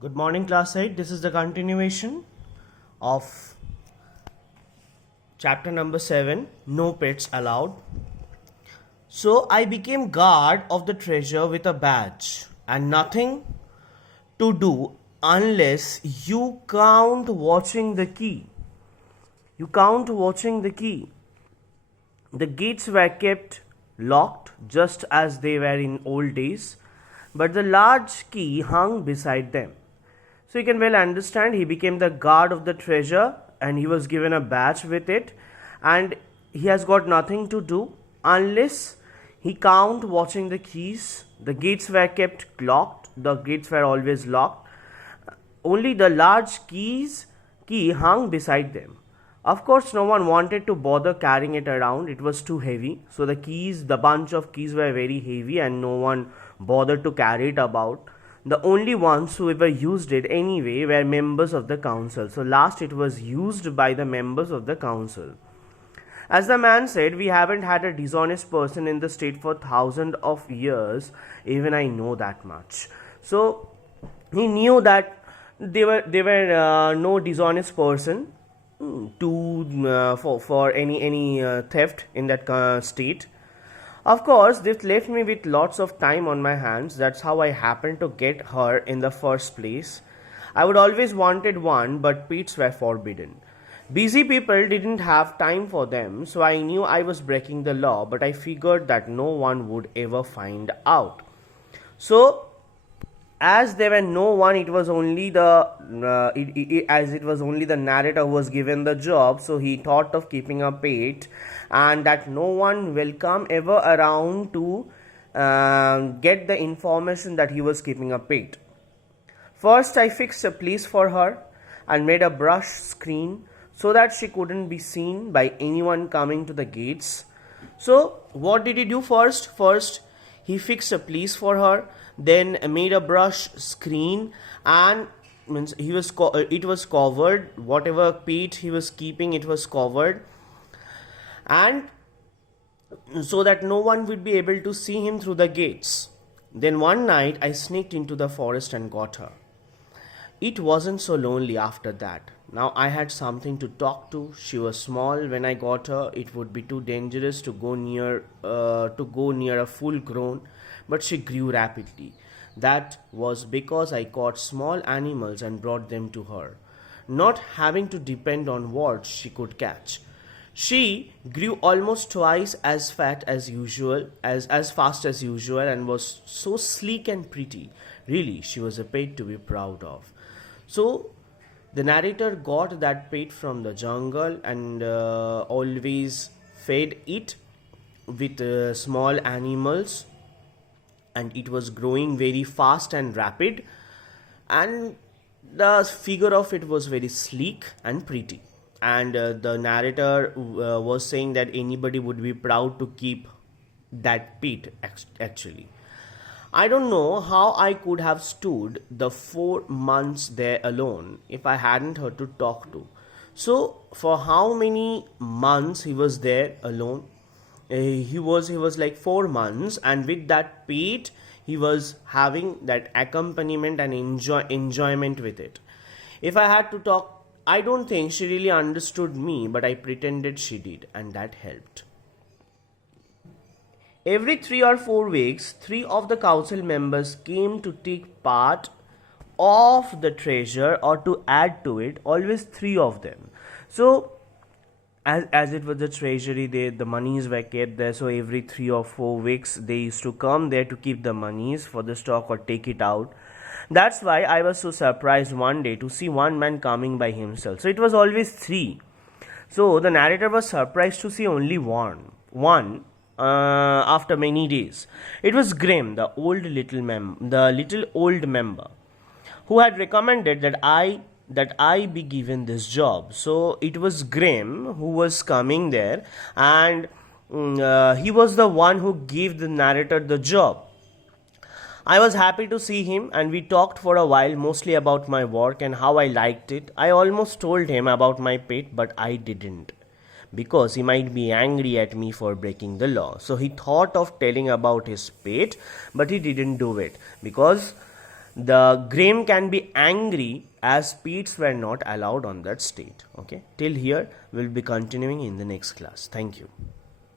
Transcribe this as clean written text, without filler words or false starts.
Good morning, class 8. This is the continuation of chapter number 7, No Pets Allowed. So, I became guard of the treasure with a badge and nothing to do unless you count watching the key. You count watching the key. The gates were kept locked just as they were in old days, but the large key hung beside them. So you can well understand he became the guard of the treasure and he was given a badge with it, and he has got nothing to do unless he count watching the keys. The gates were kept locked, the gates were always locked. Only the large key hung beside them. Of course, no one wanted to bother carrying it around. It was too heavy. So the bunch of keys were very heavy and no one bothered to carry it about. The only ones who ever used it anyway were members of the council. So last it was used by the members of the council. As the man said, we haven't had a dishonest person in the state for thousands of years. Even I know that much. So he knew that there were no dishonest person for any theft in that state. Of course, this left me with lots of time on my hands. That's how I happened to get her in the first place. I would always wanted one, but pets were forbidden. Busy people didn't have time for them, so I knew I was breaking the law, but I figured that no one would ever find out. So as there were no one, it was only the narrator who was given the job, so he thought of keeping a pet, and that no one will come ever around to get the information that he was keeping a pet. First, I fixed a place for her and made a brush screen so that she couldn't be seen by anyone coming to the gates. So what did he do first? First, he fixed a place for her, then made a brush screen, and it was covered. Whatever pet he was keeping, it was covered, and so that no one would be able to see him through the gates. Then one night I sneaked into the forest and got her. It wasn't so lonely after that. Now I had something to talk to. She was small when I got her. It would be too dangerous to go near a full grown, but she grew rapidly. That was because I caught small animals and brought them to her, not having to depend on what she could catch. She grew almost twice as fat as usual, as fast as usual, and was so sleek and pretty. Really, she was a pet to be proud of. So the narrator got that pet from the jungle and always fed it with small animals, and it was growing very fast and rapid, and the figure of it was very sleek and pretty. And the narrator was saying that anybody would be proud to keep that pet actually. I don't know how I could have stood the 4 months there alone if I hadn't her to talk to. So for how many months he was there alone? He was like 4 months, and with that pet he was having that accompaniment and enjoyment with it. If I had to talk, I don't think she really understood me, but I pretended she did, and that helped. Every 3 or 4 weeks, 3 of the council members came to take part of the treasure or to add to it. Always 3 of them. So, as it was the treasury, the monies were kept there. So every 3 or 4 weeks, they used to come there to keep the monies for the stock or take it out. That's why I was so surprised one day to see one man coming by himself. So it was always 3. So the narrator was surprised to see only one after many days. It was Grim, the little old member, who had recommended that I be given this job. So it was Grim who was coming there, and he was the one who gave the narrator the job. I was happy to see him, and we talked for a while, mostly about my work and how I liked it. I almost told him about my pet, but I didn't, because he might be angry at me for breaking the law. So he thought of telling about his pet, but he didn't do it because The Graham can be angry as Pete's were not allowed on that state. Okay, till here we'll be continuing in the next class. Thank you.